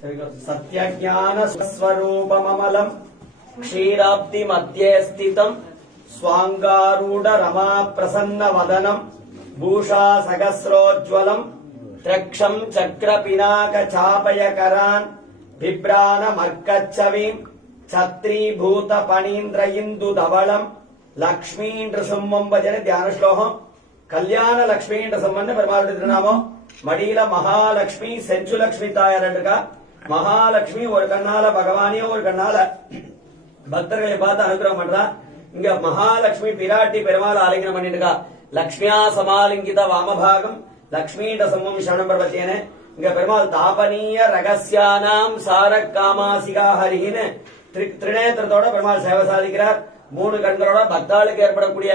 सत्यज्ञान स्वरूपममलं क्षीराब्धि मध्ये स्थितं स्वांगारूढ़ रमा प्रसन्न वदनं भूषा सहस्रोज्ज्वलं त्रक्षं चक्र पिनाक चापयकरान् बिभ्राण मर्कच्छवीं छत्री भूत पणीन्द्र इंदु धवलं लक्ष्मी नृसिंहं भजने ध्यान श्लोकम कल्याण लक्ष्मी नृसिंहन பெருமாளுடைய திருநாமம் மடியில மகாலட்சுமி செஞ்சுலட்சுமி தாயார் இருக்கா மகாலட்சுமி ஒரு கண்ணால பகவானையும் ஒரு கண்ணால பக்தர்களை பார்த்து அனுகிரகம் பண்றா இங்க மகாலட்சுமி பிராட்டி பெருமாள் ஆலிங்கனம் பண்ணிட்டு இருக்கா லக்ஷ்மியா சமாலிங்கித வாமபாகம் லக்ஷ்மி நரசிம்மம் சரணம் பிரபத்தியனே இங்க பெருமாள் தாபனீய ரகசியானாம் சாரக் காமாசிகா ஹரின்னு திரிநேத்திரத்தோட பெருமாள் சேவை சாதிக்கிறார் மூணு கண்களோட பக்தாளுக்கு ஏற்படக்கூடிய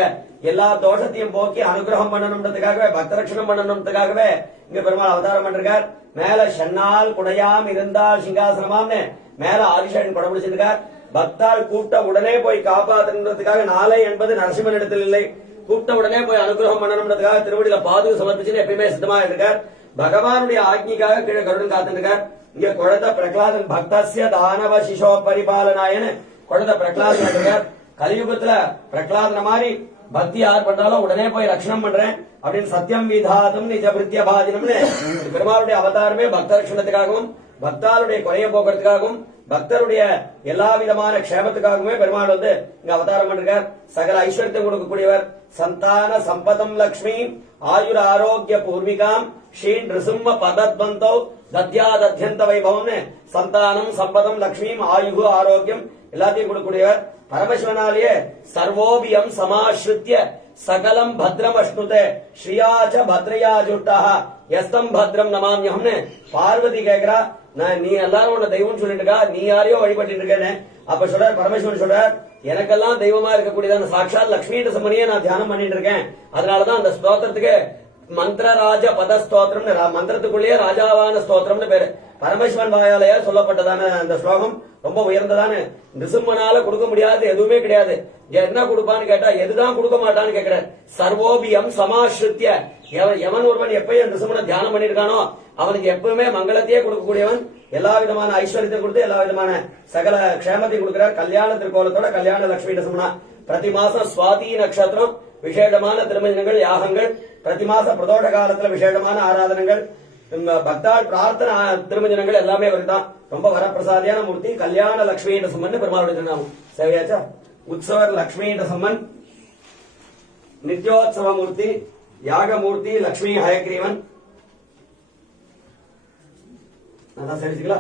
எல்லா தோஷத்தையும் போக்கி அனுகிரகம் பண்ணணும்ன்றதுக்காகவே பக்த ரட்சணம் பண்ணணும்ன்றதுக்காகவே இங்க பெருமாள் அவதாரம் பண்றார் மேல ஷன்னால் குடையாம் இருந்தால் சிங்காசனமாம்னு மேல ஆதிசேஷன் குடம் பிடிச்சிருக்கார் பக்தாள் கூப்பிட்ட உடனே போய் காப்பாத்துறதுக்காக நாளை என்பது நரசிம்மன் இடத்தில் இல்லை கூப்பிட்ட உடனே போய் அனுகிரகம் பண்ணணும்ன்றதுக்காக திருவடியில பாதுகு சமர்ப்பிச்சுன்னு எப்பயுமே சித்தமா இருக்கார் பகவானுடைய ஆக்ஞிக்காக கீழே கருடன் காத்துருக்கார் இங்க குழந்தை பிரகலாதன் பக்தசிய தானவ சிசோ பரிபாலனாயன்னு குழந்தை பிரகலாதன் இருக்கார் கலியுகத்துல பிரகலாதன மாதிரி பக்தி யார் பண்றாலும் உடனே போய் ரட்சணம் பண்றேன் அப்படின்னு சத்தியம் விதாதம் நிஜ பிரித்திய பாதினம்னு பெருமாளுடைய அவதாரமே பக்த ரட்சணத்துக்காகவும் பக்தாளுடைய குறைய போக்குறதுக்காகவும் பக்தருடைய எல்லா விதமான க்ஷேமத்துக்காகவுமே பெருமாள் வந்து இங்க அவதாரம் பண்றார் சகல ஐஸ்வர்யத்தை கொடுக்கக்கூடியவர் சந்தான சம்பதம் லக்ஷ்மி ஆயுர ஆரோக்கிய பூர்விகாம் ஸ்ரீ நிருசிம்ம பதத்வந்தோ தத்யாதத்யந்த வைபவம்னு சந்தானம் சம்பதம் லக்ஷ்மி ஆயுகு ஆரோக்கியம் எல்லாத்தையும் கொடுக்கக்கூடியவர் பரமசிவனாலேயே சர்வோபியம் சமாஸ்ருத்திய சகலம் பத்ரம் அஷ்ணுதே ஸ்ரீயாச்ச பத்ரயா ஜுட்டா எஸ்தம் பத்ரம் நமாமியம்னு பார்வதி கேக்குறா நீ எல்லாரும் உன்ன தெய்வம் சொல்லிட்டு இருக்கா நீ யாரையோ வழிபட்டு இருக்கேன்னு அப்ப சொல்றார் பரமசிவன் சொல்றார் எனக்கெல்லாம் தெய்வமா இருக்கக்கூடியதான சாட்சாத் லட்சுமி நரசிம்மனையே நான் தியானம் பண்ணிட்டு இருக்கேன் அதனாலதான் அந்த ஸ்தோத்திரத்துக்கு மந்திரராஜ பத ஸ்தோத்திரம் மந்திரத்துக்குள்ளேயே ராஜாவான ஸ்தோத்திரம்னு பேரு பரமசிவன் வாயாலேயே சொல்லப்பட்டதான அந்த ஸ்லோகம் ரொம்ப உயர்ந்ததான நிருசிம்மனால கொடுக்க முடியாது எதுவுமே கிடையாது என்ன கொடுப்பான்னு கேட்டா எதுதான் கொடுக்க மாட்டான்னு கேட்கிறார் சர்வோபியம் சமாஸ்ருத்திய எவன் ஒருவன் எப்பயும் நிருசிம்மனை தியானம் பண்ணிருக்கானோ அவனுக்கு எப்பவுமே மங்களத்தையே கொடுக்கக்கூடியவன் எல்லா விதமான ஐஸ்வர்யத்தை கொடுத்து எல்லா விதமான சகல க்ஷேமத்தையும் கொடுக்கிறார் கல்யாண திருக்கோலத்தோட கல்யாண லட்சுமி நரசிம்மனா பிரதி மாசம் சுவாதி நட்சத்திரம் விசேஷமான திருமணங்கள் யாகங்கள் பிரதி மாச பிரதோஷ காலத்துல விசேஷமான ஆராதனங்கள் பக்தாள் பிரார்த்தனை திருமஞ்சனங்கள் எல்லாமே வருதான் ரொம்ப வரப்பிரசாதியான மூர்த்தி கல்யாண லட்சுமி நரசிம்மன் பெருமாளுடைய திருநாமம் சேவையாச்சா உற்சவர் லட்சுமி நரசிம்மன் நித்யோத்சவ மூர்த்தி யாகமூர்த்தி லட்சுமி ஹயக்ரீவன் அதான் சரிச்சுங்களா